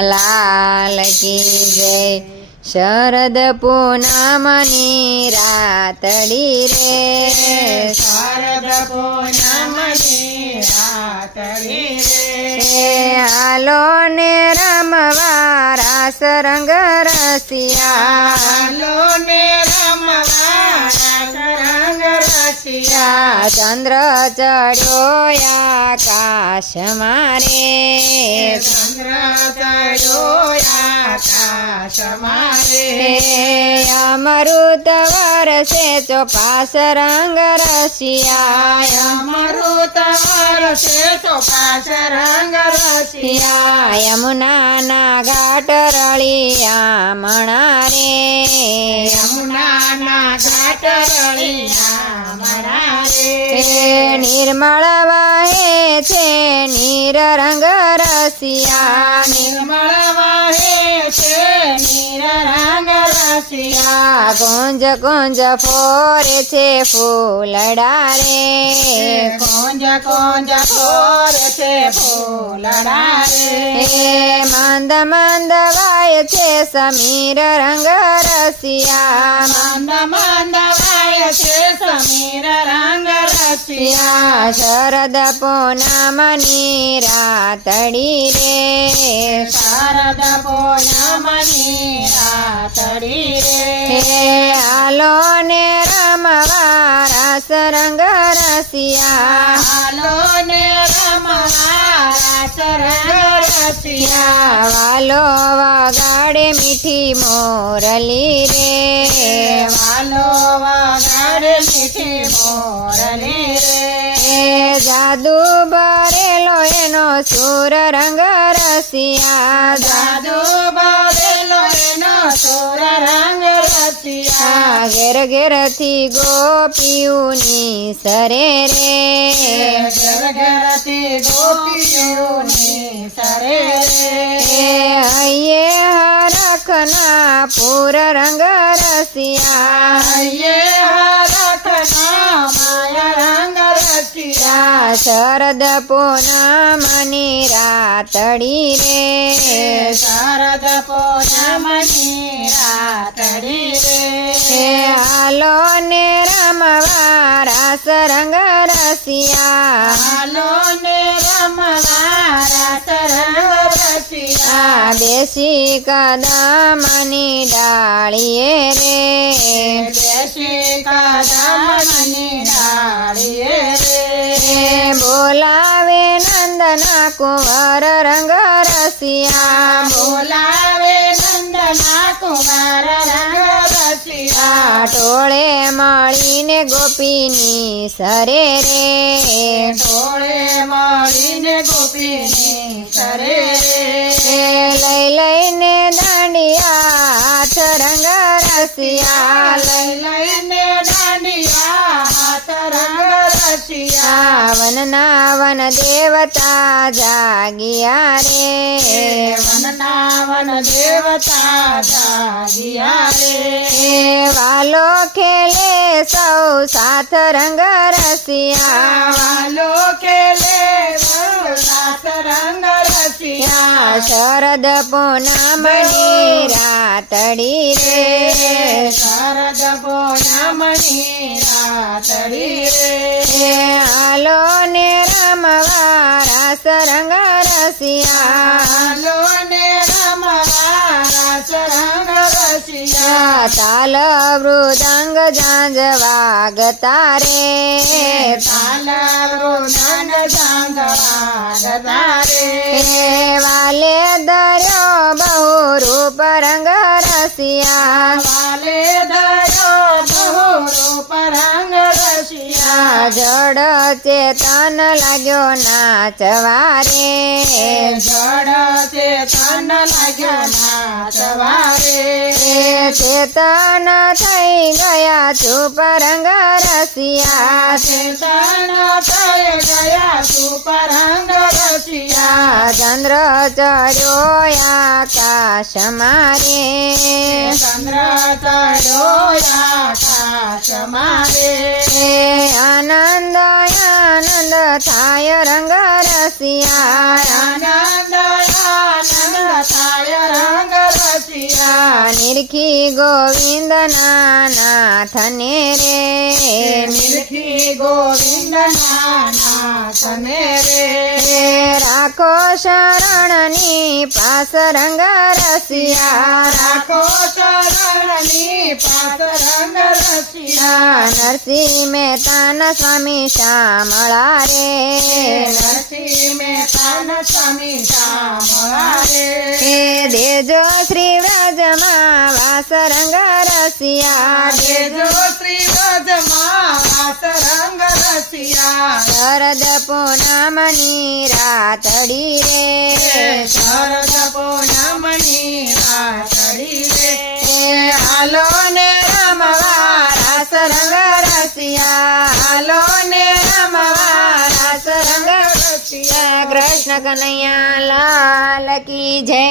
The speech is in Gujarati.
લાલ કી જય. શરદ પૂનમની રાતડી રે. શરદ પૂનમની રાતડી રે. હાલો ને રમવા રાસ રંગ રસિયા. હાલો ને રમવા રસિયા ચંદ્ર ચડ્યો આકાશ મારે. ચંદ્ર ચડ્યો આકાશ મારે. અમૃત વરસે ચોપાસ રંગ રસિયા. અમૃત વરસે ચોપાસ રંગ રસિયા. યમુનાના ઘાટ રળિયા મણા રે યમુનાના ઘાટ રળિયા નિર્મળ વાહે છે નીર રંગ રસિયા નિર્મળ વાહે છે નીર રંગ રસિયા ગુંજ ગુંજ ફોરે છે ફૂલડા રે કોંજ કોંજ ફોર છે ફૂલડા રે હે મંદ મંદ વાય છે સમીર રંગ રસિયા મંદ મંદ વાય છે સમીર રંગ રસિયા રસિયા શરદ પૂનમની રાતડી રે શરદ પૂનમની રાતડી રે ને રમવા રસ રંગ રસિયા આલો ને રસિયા વાલો વાગાડે મીઠી મોરલી રે. વાલો વાગાડે મીઠી મોરલી રે. જાદુ ભરેલો એનો સુર રંગ રસિયા. જાદુ બદલો એનો સુર રંગ ઘેર ઘેરથી ગોપિયુની સરે રે. ઘેર ઘરથી ગોપીઓની સરે રે. હરખના પૂર રંગ રસિયા હરખના માયા રંગ રસિયા શરદ પૂનમની રાતડી રે શરદ પૂનમની રાતડી રે હાલો ને રમવા રાસ રંગ રસિયા હાલો ને રમવા રાસ રંગ આ બેસી કદમની ડાળીએ રે. દેશી કદમની ડાળીએ રે. બોલાવે નંદના કુંવર રંગ રસિયા. બોલાવે આ ટોળે મળીને ગોપીની સરે રે. ટોળે મળીને ગોપીની સરે રે. લઈ લઈને દાંડિયા રંગ રસિયા. લઈ લઈને દાંડિયા હાથ રંગ રસિયા વનના વન દેવતા જાગિયા રે. વનના વન દેવતા જાગિયા રે. વાલો ખેલે સૌ સાથ રંગ રસિયા. વાલો રંગ રસિયા. શરદ પૂનમની રાતડી રે. શરદ પૂનમની રાતડી રે. હાલો ને રમવા રાસ રંગ રસિયા. હાલો તાલ મૃદંગ ઝાંઝ વાગતા રે તાલ જાંગવા તારે હે જડ ચેતન લાગ્યો નાચવા રે જડ ચેતન લાગ્યો ચેતન થઈ ગયા ચૂપ રંગ રસિયા. ચેતન થઈ ગયા ચૂપ રંગ રસિયા. ચંદ્ર ચડ્યો આકાશ મારે ચંદ્ર ચડ્યો આકાશ મારે હે આનંદ આનંદ થાય રંગ રસિયા निरखी गोविंद नाथ ने रे निरखी गोविंद नाथ ने रे राखो शरण नी पास रंग रसिया। राखो शरण नी पास रंग रसिया। नरसी में तान स्वामी श्यामला रे। नरसी में સ્વામી શામળા રે નરસિંહ મહેતાના સ્વામી શામળા રે હે દેજો શ્રી વ્રજમાં વાસ રંગ રસિયા દેજો શ્રી વ્રજમાં વાસ રંગ રસિયા શરદ પૂનમની રાતડી રે શરદ પૂનમની રાતડી રે હે હાલો ને રમવા રાસ રંગ રસિયા હાલો ને રમવા રાસ રંગ રસિયા કૃષ્ણ કનૈયા લાલ કી જય